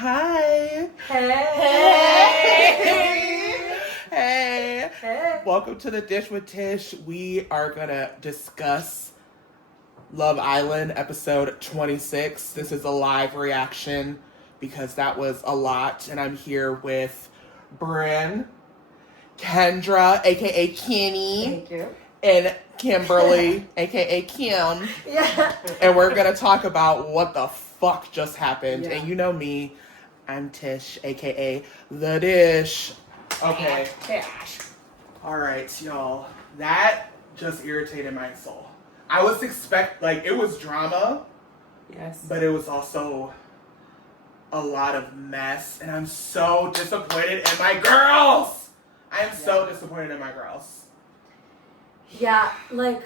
Hi. Hey. Welcome to the Dish with Tish. We are going to discuss Love Island episode 26. This is a live reaction because that was a lot. And I'm here with Brynn, Kendra, aka Kenny. Thank you. And Kimberly, aka Kim. Yeah. And we're going to talk about what the fuck just happened. Yeah. And you know me, I'm Tish, aka The Dish. Okay. Tish. Alright, y'all. That just irritated my soul. I was it was drama. Yes. But it was also a lot of mess. And I'm so disappointed in my girls! I am so disappointed in my girls. Yeah, like,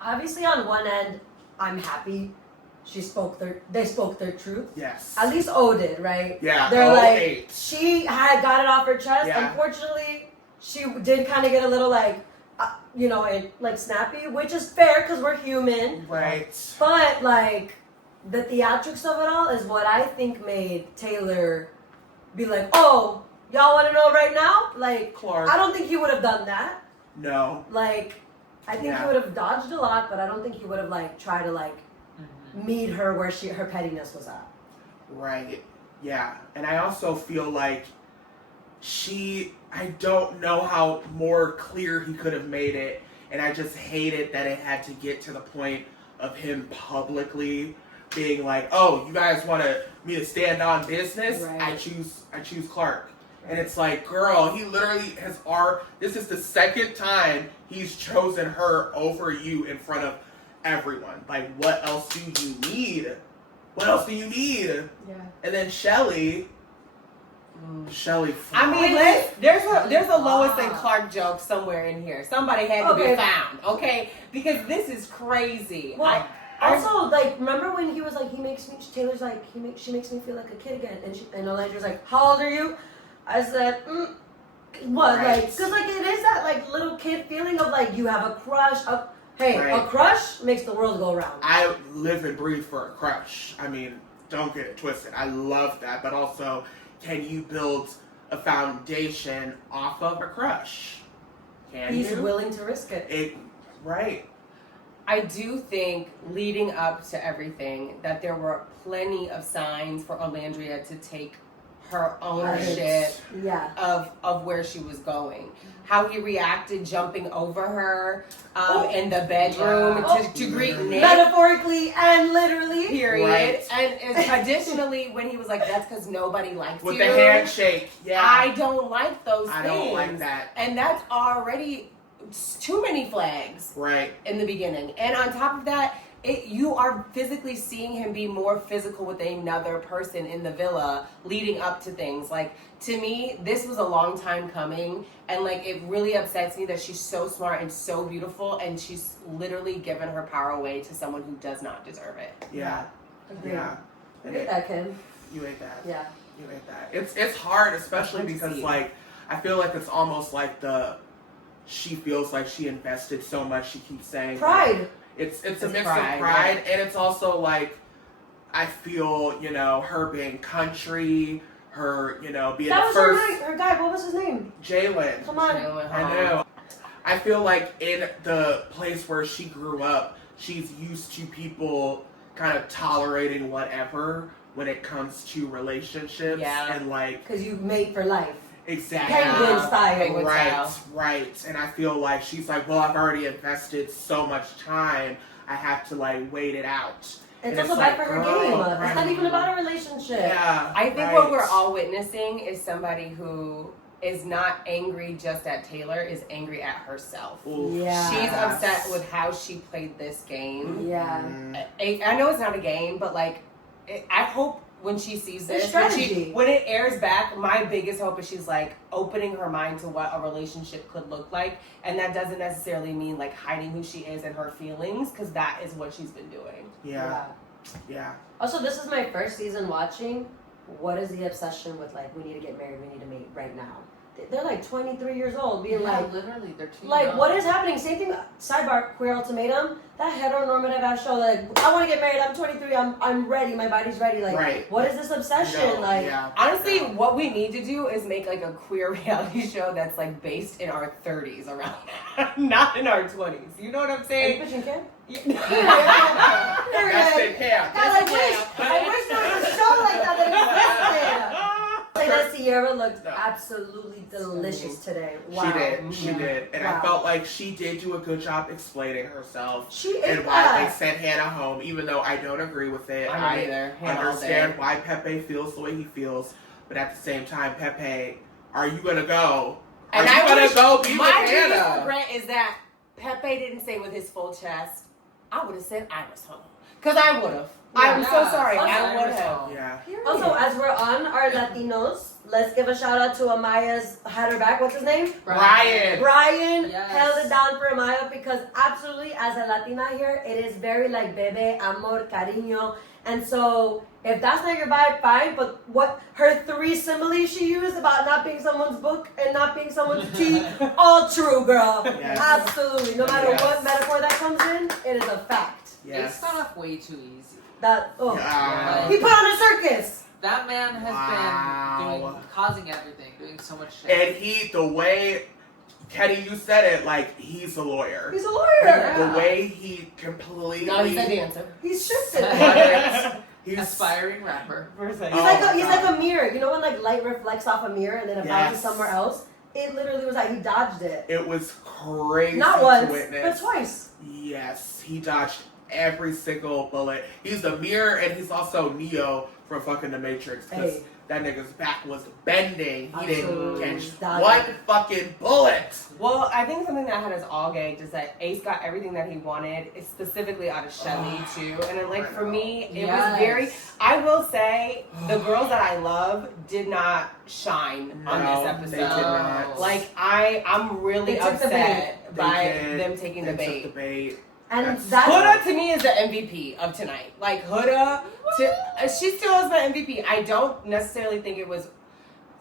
obviously on one end, I'm happy they spoke their truth. Yes. At least O did, right? Yeah. They're like, ate. she had got it off her chest. Yeah. Unfortunately, she did kind of get a little snappy, which is fair because we're human. Right. But like, the theatrics of it all is what I think made Taylor be like, oh, y'all want to know right now? Like, Clark. I don't think he would have done that. No. Like, I think he would have dodged a lot, but I don't think he would have tried to meet her where her pettiness was at. Right. Yeah. And I also feel like I don't know how more clear he could have made it. And I just hated that it had to get to the point of him publicly being like, oh, you guys want me to stand on business? Right. I choose Clark. And it's like, girl, he literally this is the second time he's chosen her over you in front of everyone. Like, what else do you need? What else do you need? Yeah. And then Shelly. I mean, there's a Lois and Clark joke somewhere in here. Somebody had to be found, okay? Because this is crazy. Well, also, remember when he was like, Taylor's like, she makes me feel like a kid again, and Elijah was like, how old are you? I said, what? Right. Because it is that little kid feeling of you have a crush. Right. A crush makes the world go round. I live and breathe for a crush. I mean, don't get it twisted. I love that, but also, can you build a foundation off of a crush? He's willing to risk it. Right. I do think leading up to everything that there were plenty of signs for Olandria to take her ownership of where she was going. How he reacted jumping over her in the bedroom to greet Nick. Metaphorically and literally. Period. Right. And additionally, when he was like, that's because nobody likes With you. the handshake. Yeah. I don't like those things. I don't like that. And that's already too many flags. Right. In the beginning. And on top of that, you are physically seeing him be more physical with another person in the villa leading up to things. To me, this was a long time coming, and it really upsets me that she's so smart and so beautiful, and she's literally given her power away to someone who does not deserve it. Yeah. Yeah. You ate that, Kim. You ate that. Yeah. You ate that. It's hard, especially because I feel like it's almost like she feels like she invested so much. She keeps saying pride. It's a mix of pride, and it's also I feel, her being country, her, being that the first. That was her guy. What was his name? Jalen. Come on. I know. I feel like in the place where she grew up, she's used to people kind of tolerating whatever when it comes to relationships. Yeah. And because you mate for life. Exactly. Penguin style. Right. And I feel like she's like, well, I've already invested so much time. I have to wait it out. It's also bad for her game. It's not even about a relationship. Yeah. I think what we're all witnessing is somebody who is not angry just at Taylor, is angry at herself. Yeah. She's upset with how she played this game. Yeah. I know it's not a game, but I hope when she sees this, when it airs back, my biggest hope is she's opening her mind to what a relationship could look like, and that doesn't necessarily mean hiding who she is and her feelings, because that is what she's been doing. Yeah. Also, this is my first season watching. What is the obsession with we need to get married, we need to meet right now? they're like 23 years old, being Yeah, like, literally, they're too like, young. what is happening? Same thing, sidebar, Queer Ultimatum, that heteronormative ass show, like, I want to get married, I'm 23, I'm ready, my body's ready, like, Right. what is this obsession? No, like, yeah. Honestly, No. what we need to do is make like a queer reality show that's like based in our 30s around, not in our 20s. You know what I'm are you saying? pitching Ken? That's it, yeah. God, I wish there was a show like that existed. Like that Sierra looked absolutely delicious today. Wow. She did. And I Wow. felt like she did do a good job explaining herself She and ate why that. they sent Hannah home, even though I don't agree with it. I don't either. Hannah all understand day. why Pepe feels the way he feels, but at the same time, Pepe, are you gonna go? Are And you I gonna wish go be with my biggest Hannah? regret is that Pepe didn't say with his full chest, I would have sent Iris home. Because I would have. I'm so sorry. Also, I would have. Yeah. Also, as we're on our Latinos, let's give a shout out to Amaya's had her back. What's his name? Brian. Brian Yes. held it down for Amaya because absolutely, as a Latina here, it is very like bebe, amor, cariño. And so, if that's not your vibe, fine. But what her 3 similes she used about not being someone's book and not being someone's tea, all true, girl. Yes. Absolutely. No matter Yes. what metaphor that comes in, it is a fact. They Yes. start off way too easy. That, Yeah. he put on a circus. That man has been Wow. causing everything, doing so much shit. And the way, Kenny, you said it, like, he's a lawyer. He's a lawyer. Yeah. The way he completely... No, he's a dancer. He's shifted. He's Aspiring rapper. He's Oh, like God. a mirror. You know when like light reflects off a mirror and then it bounces Yes. somewhere else? It literally was like he dodged it. It was crazy Not once, to but witness. twice. Yes, he dodged every single bullet. He's the mirror and he's also Neo from fucking The Matrix. Because Hey. that nigga's back was bending. He didn't Absolutely. catch Dodged one it. fucking bullet. Well, I think something that had us all gagged is that Ace got everything that he wanted, specifically out of Shelly too. And then, like, for me, it was very. I will say the girls that I love did not shine on No, this episode. they did not. Like I'm really They took the upset They by did. them taking the They bait. took the bait. And That's- that's Huda to me is the MVP of tonight. Like Huda, she still is my MVP. I don't necessarily think it was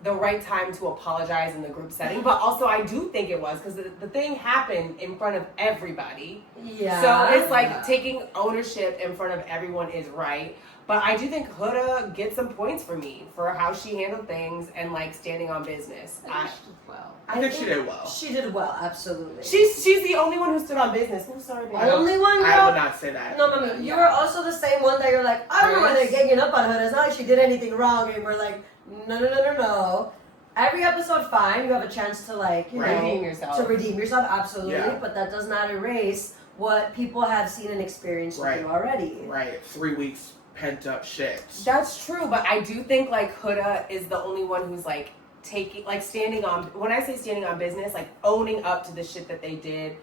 the right time to apologize in the group setting, but also I do think it was because the thing happened in front of everybody. yeah. So it's like Yeah. taking ownership in front of everyone is right. But I do think Huda gets some points for me for how she handled things and like standing on business. I think she did well. I think she did well. She did well, absolutely. She's the only one who stood on business. I'm sorry, baby. Only one girl. I would not say that. No, Mami, you were also the same one that you're like, I don't know why they're ganging up on her. It's not like she did anything wrong. And we're like, no. Every episode, fine. You have a chance to like, you know, Redeem yourself. to redeem yourself, absolutely. Yeah. But that does not erase what people have seen and experienced with Right. you already. Right, 3 weeks pent up shit. That's true, but I do think like Huda is the only one who's like standing on. When I say standing on business, like owning up to the shit that they did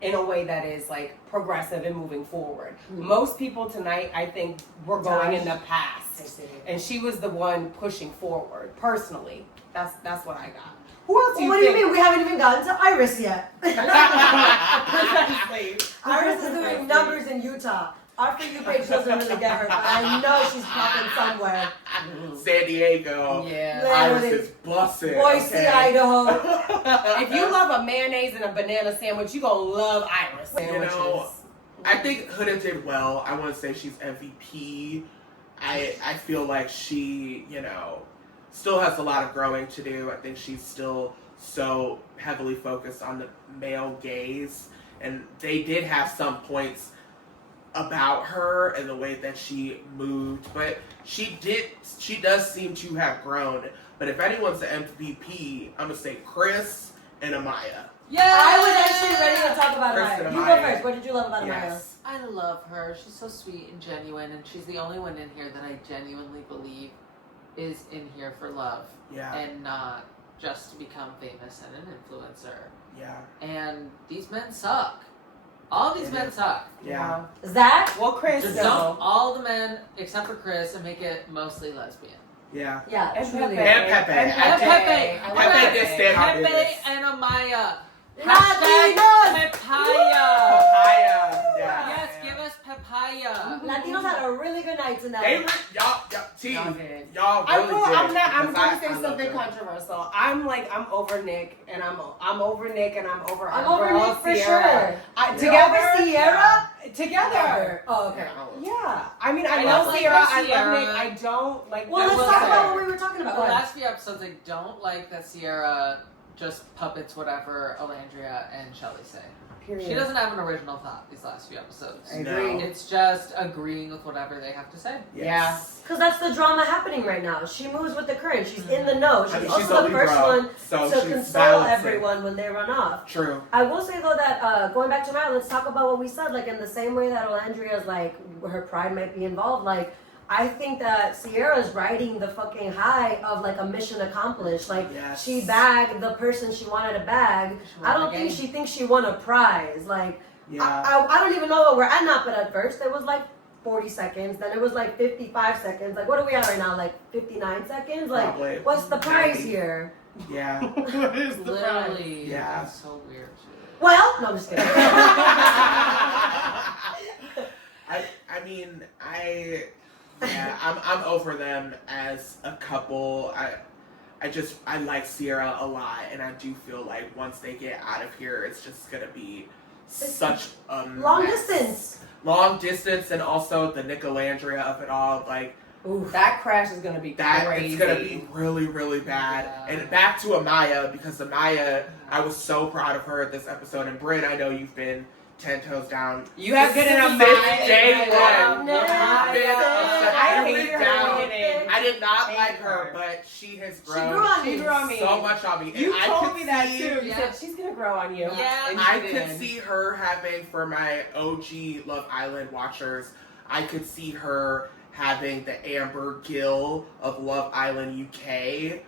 in a way that is like progressive and moving forward. Most people tonight, I think, were going in the I past, see. and she was the one pushing forward. Personally, that's what I got. Who else do you What do you think? mean? We haven't even gotten to Iris yet. Precisely. Iris is doing numbers in Utah. Our For You page doesn't really get her, but I know she's popping somewhere. San Diego. Yeah. Iris Literally. is busting. Boise, okay? Idaho. If you love a mayonnaise and a banana sandwich, you gonna love Iris You sandwiches. know, I think Huda did well. I want to say she's MVP. I feel like she, still has a lot of growing to do. I think she's still so heavily focused on the male gaze. And they did have some points about her and the way that she moved. But she does seem to have grown. But if anyone's the MVP, I'm going to say Chris and Amaya. Yeah, I was actually ready to talk about Kristen Amaya. You go Amaya. first. What did you love about Yes. I love her. She's so sweet and genuine, and she's the only one in here that I genuinely believe is in here for love Yeah. and not just to become famous and an influencer. Yeah. And these men suck. All these It men is. suck. Yeah. Amaya? Zach? Well, Chris, Just no. dump all the men except for Chris and make it mostly lesbian. Yeah. Yeah, And truly. Pepe. And Pepe. And And Pepe. Pepe. I love Pepe did stand on Pepe business. and Amaya. Latinos! Papaya. Papaya. Yeah. Yes, give us papaya. papaya. Latinos had a really good night tonight. They were, y'all Y'all did. y'all I'm really did. going because to say I love something them. controversial. I'm over Nick, and I'm over Nick, and I'm over I'm our over girl, Nick for Sierra. sure. Together, Sierra? together. Oh, okay. Yeah, I mean, I I love don't like Sierra. that I love Sierra- Nick. I don't like. Well, them let's talk together. about what we were talking The about. Go ahead. last few episodes, I don't like that Sierra just puppets whatever Alandria and Shelley say. Period. She doesn't have an original thought these last few episodes. I No. agree. It's just agreeing with whatever they have to say. Yes. Because that's the drama happening right now. She moves with the current. She's in the know. She's I mean, also she's a the first Libra, one so to she's console balancing. everyone when they run off. True. I will say though that going back to Maya, let's talk about what we said. Like in the same way that Alandria's like her pride might be involved. Like I think that Sierra's riding the fucking high of like a mission accomplished. Like Yes. she bagged the person she wanted to bag. She won I don't the think game. she thinks she won a prize. Like Yeah. I don't even know what we're at now. But at first it was like 40 seconds. Then it was like 55 seconds. Like what are we at right now? Like 59 seconds. Like Probably. what's the prize 90. here? Yeah. What is the prize? Literally, Yeah. it's so weird. Well, no, I'm just kidding. I mean, I'm over them as a couple. I like Sierra a lot, and I do feel like once they get out of here, it's just gonna be such a Long mess. distance. Long distance, and also the Nicolandria of it all. Like Oof. That crash is gonna be that, crazy. it's gonna be really, really bad. Yeah. And back to Amaya, because Amaya, I was so proud of her this episode. And Brynn, I know you've been 10 toes down. You have been in a Since mind. day I one. know. I hate her. I did not Hate like her, her. but she has She grown. grew on She me. grew on me. So much on me. You And I told could me that see- too. You Yeah. said she's gonna grow on you. Yeah. And I she could did. see her having, for my OG Love Island watchers, I could see her having the Amber Gill of Love Island UK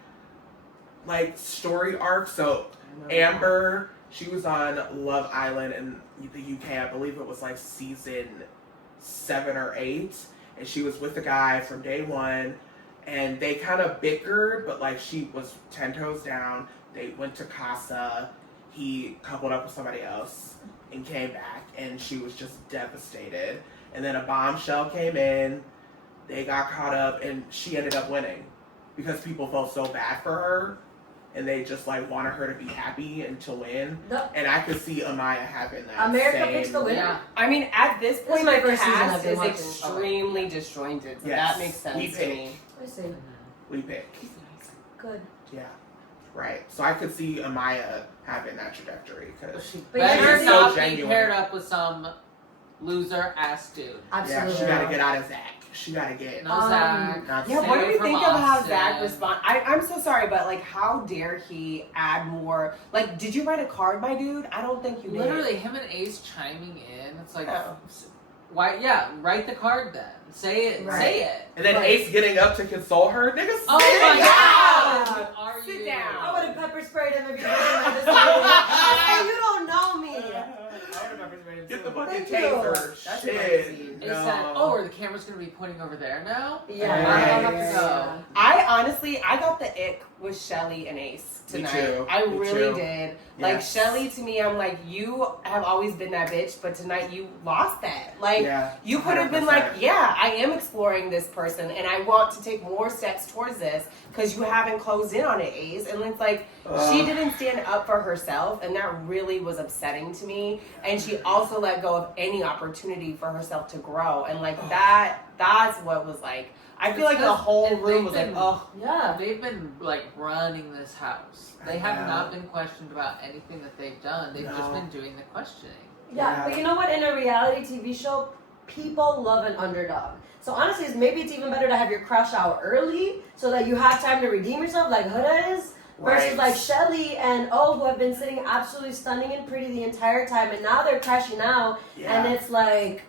like story arc. So Amber, she was on Love Island in the UK. I believe it was like season 7 or 8, and she was with a guy from day one, and they kind of bickered, but like she was 10 toes down. They went to Casa. He coupled up with somebody else and came back, and she was just devastated. And then a bombshell came in. They got caught up, and she ended up winning because people felt so bad for her, and they just like wanted her to be happy and to win. And I could see Amaya having that. America same, picks the winner. Yeah. I mean, at this This point, is my the first season I've cast been is watching. extremely disjointed, so Yes. that makes sense We to pick. me. I see. We pick. Good. Yeah. Right. So I could see Amaya having that trajectory But because she But better she's not so be genuine. paired up with some loser ass dude. Absolutely. she got to get out of Zach. She got to get. No Zach. Not Yeah, Zach. what do we from think of how Austin. Zach respond? I'm so sorry, but like, how dare he add more? Like, did you write a card, my dude? I don't think you did. Literally, him and Ace chiming in. It's like, Oh. why? Yeah, write the card then. Say it. Right. Say it. And then Right. Ace getting up to console her. Niggas. Oh my down. god! Are Sit you? down. I would have pepper sprayed him if you didn't like this. Hey, you don't know me. Get the fucking Thank you. taser. That's Shit. crazy. Is that? Oh, are the cameras gonna be pointing over there now? Yeah. I don't have to go. Yeah. I honestly, I got the ick with Shelly and Ace Me tonight. too. I Me really too. did. Like Yes. Shelly, to me, I'm like, you have always been that bitch, but tonight you lost that. Like, Yeah, you could have been like, 100%. yeah, I am exploring this person, and I want to take more steps towards this because you haven't closed in on it, Ace. And it's like, she didn't stand up for herself, and that really was upsetting to me. And she also let go of any opportunity for herself to grow, and like that's what was like. I feel like the whole And room they've was like, been- oh. Yeah. They've been like running this house. They I have know. not been questioned about anything that they've done. They've just No. been doing the questioning. Yeah, Yeah. but you know what? In a reality TV show, people love an underdog. So honestly, maybe it's even better to have your crush out early so that you have time to redeem yourself, like Huda is, versus Right. like Shelly and O, who have been sitting absolutely stunning and pretty the entire time, and now they're crashing out, Yeah. and it's like,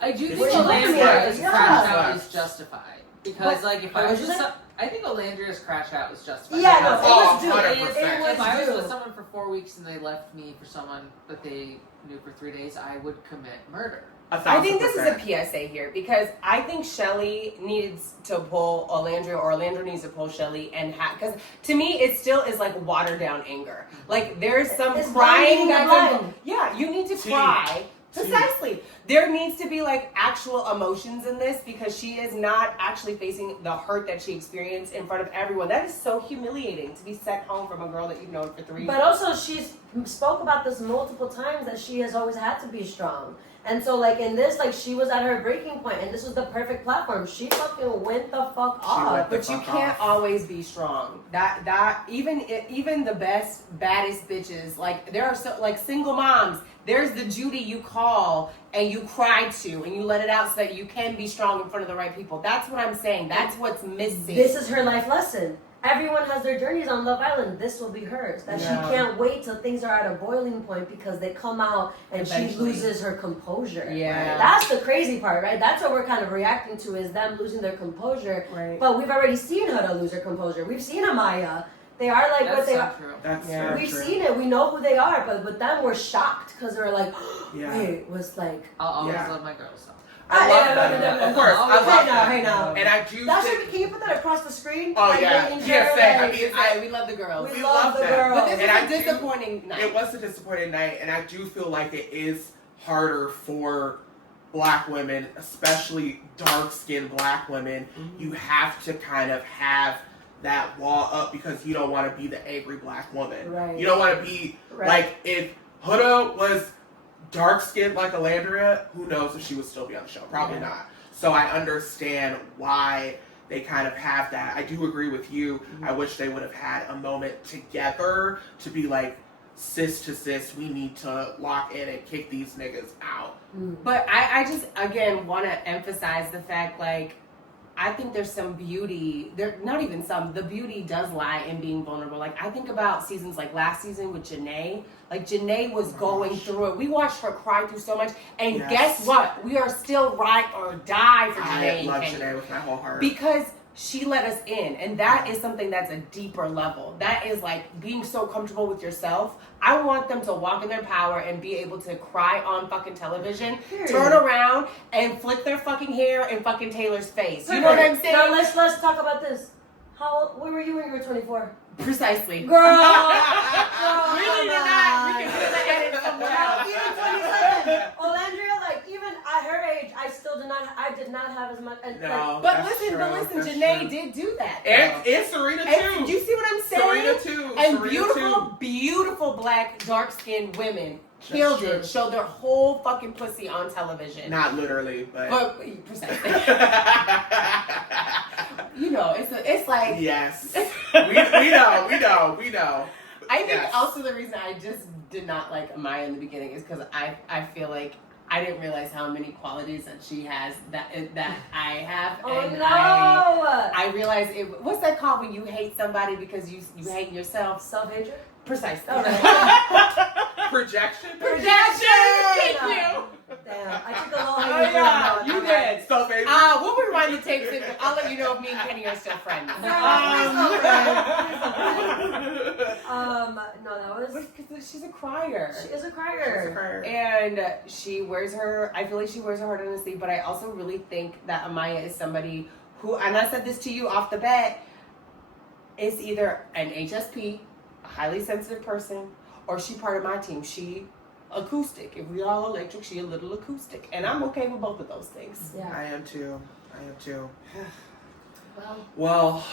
I do It's think too Alandria's late. crash Yeah. out is justified. Because But- like if what I was was just it? I think Alandria's crash out was justified. yeah, no, Because it Oh, was due. 100%. It was if I was due. with someone for 4 weeks and they left me for someone that they knew for 3 days, I would commit murder. I think this is a 1,000%. PSA here because I think Shelly needs to pull Orlando, or Orlando needs to pull Shelly, and because to me it still is like watered down anger. Like there's some It's crying blinding that's the blind. yeah, you need to Tea. cry, Precisely. There needs to be like actual emotions in this because she is not actually facing the hurt that she experienced in front of everyone. That is so humiliating to be sent home from a girl that you've known for 3 years. But also, she's spoke about this multiple times that she has always had to be strong. And so, like, in this, like, she was at her breaking point, and this was the perfect platform. She fucking went the fuck off. But you can't always be strong. That even the baddest bitches, like, there are so, like, single moms. There's the Judy you call and you cry to and you let it out so that you can be strong in front of the right people. That's what I'm saying. That's what's missing. This is her life lesson. Everyone has their journeys on Love Island. This will be hers. That she can't wait till things are at a boiling point because they come out and she loses her composure. Yeah. Right? That's the crazy part, right? That's what we're kind of reacting to is them losing their composure. Right. But we've already seen her to lose her composure. We've seen Amaya. They are like That's what they so are. true. That's We've so true. seen it. We know who they are. But with them, we're shocked because they're like, Yeah. wait, was like. I'll always Yeah. love my girls. So. I love no, that. no, no, Of course, no. I love Hey now, that. hey now. And I do That think. should, can you put that across the screen? Oh, Like, yeah. making Yeah, sure, same. I like, mean, We love the girls. we We love love the that. girls. But this And is I a do- disappointing night. It was a disappointing night, and I do feel like it is harder for Black women, especially dark-skinned Black women. Mm-hmm. You have to kind of have that wall up because you don't want to be the angry Black woman. Right. You don't want to be Right. like if Huda was dark-skinned like Alandria, who knows if she would still be on the show? Probably Yeah. not. So I understand why they kind of have that. I do agree with you. Mm-hmm. I wish they would have had a moment together to be like, sis to sis, we need to lock in and kick these niggas out. But I just, again, want to emphasize the fact, like, I think there's some beauty, there, not even some, the beauty does lie in being vulnerable. Like, I think about seasons like last season with Janae. Like, Janae was going through it. We watched her cry through so much. And Yes. guess what? We are still ride or die for I Janae. love Kenny. Janae with my whole heart. Because she let us in, and that is something that's a deeper level. That is like being so comfortable with yourself. I want them to walk in their power and be able to cry on fucking television, Period. turn around and flick their fucking hair in fucking Taylor's face. You know what I'm saying? Now let's talk about this. Where were you when you were 24? Precisely. Girl, We need to not. We can put the edit somewhere Now, else. even 27, Olandria, like even at her age, I did not have as much. And, No. like, But That's listen, true. That's Janae true. did do that. And Serena And too. you see what I'm saying? Serena too. And Serena beautiful, too. beautiful black, dark-skinned women That's killed true. it, showed their whole fucking pussy on television. Not literally, but. Precisely. You know, it's like Yes. we know. I think Yes. also the reason I just did not like Amaya in the beginning is because I feel like I didn't realize how many qualities that she has that I have. oh and no! I realized it. What's that called when you hate somebody because you hate yourself? Self-hatred? Precisely. Oh, no. Projection. Thank you. Damn, I took a little Oh hanging yeah, fruit. you did. Self-hatred. We'll rewind the tapes and I'll let you know if me and Kenny are still friends. No, that was. Because she's a crier. She is a crier. And she wears I feel like she wears her heart on her sleeve, but I also really think that Amaya is somebody who, and I said this to you off the bat, is either an HSP, a highly sensitive person, or she part of my team. She acoustic. If we all electric, she a little acoustic. And I'm okay with both of those things. Yeah. I am too. Well, Well,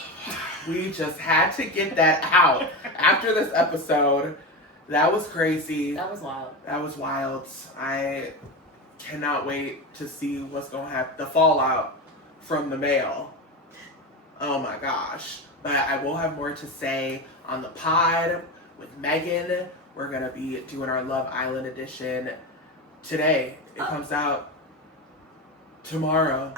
we just had to get that out after this episode. That was crazy. That was wild. That was wild. I cannot wait to see what's going to happen. The fallout from the mail. Oh my gosh. But I will have more to say on the pod with Megan. We're going to be doing our Love Island edition today. It comes out tomorrow.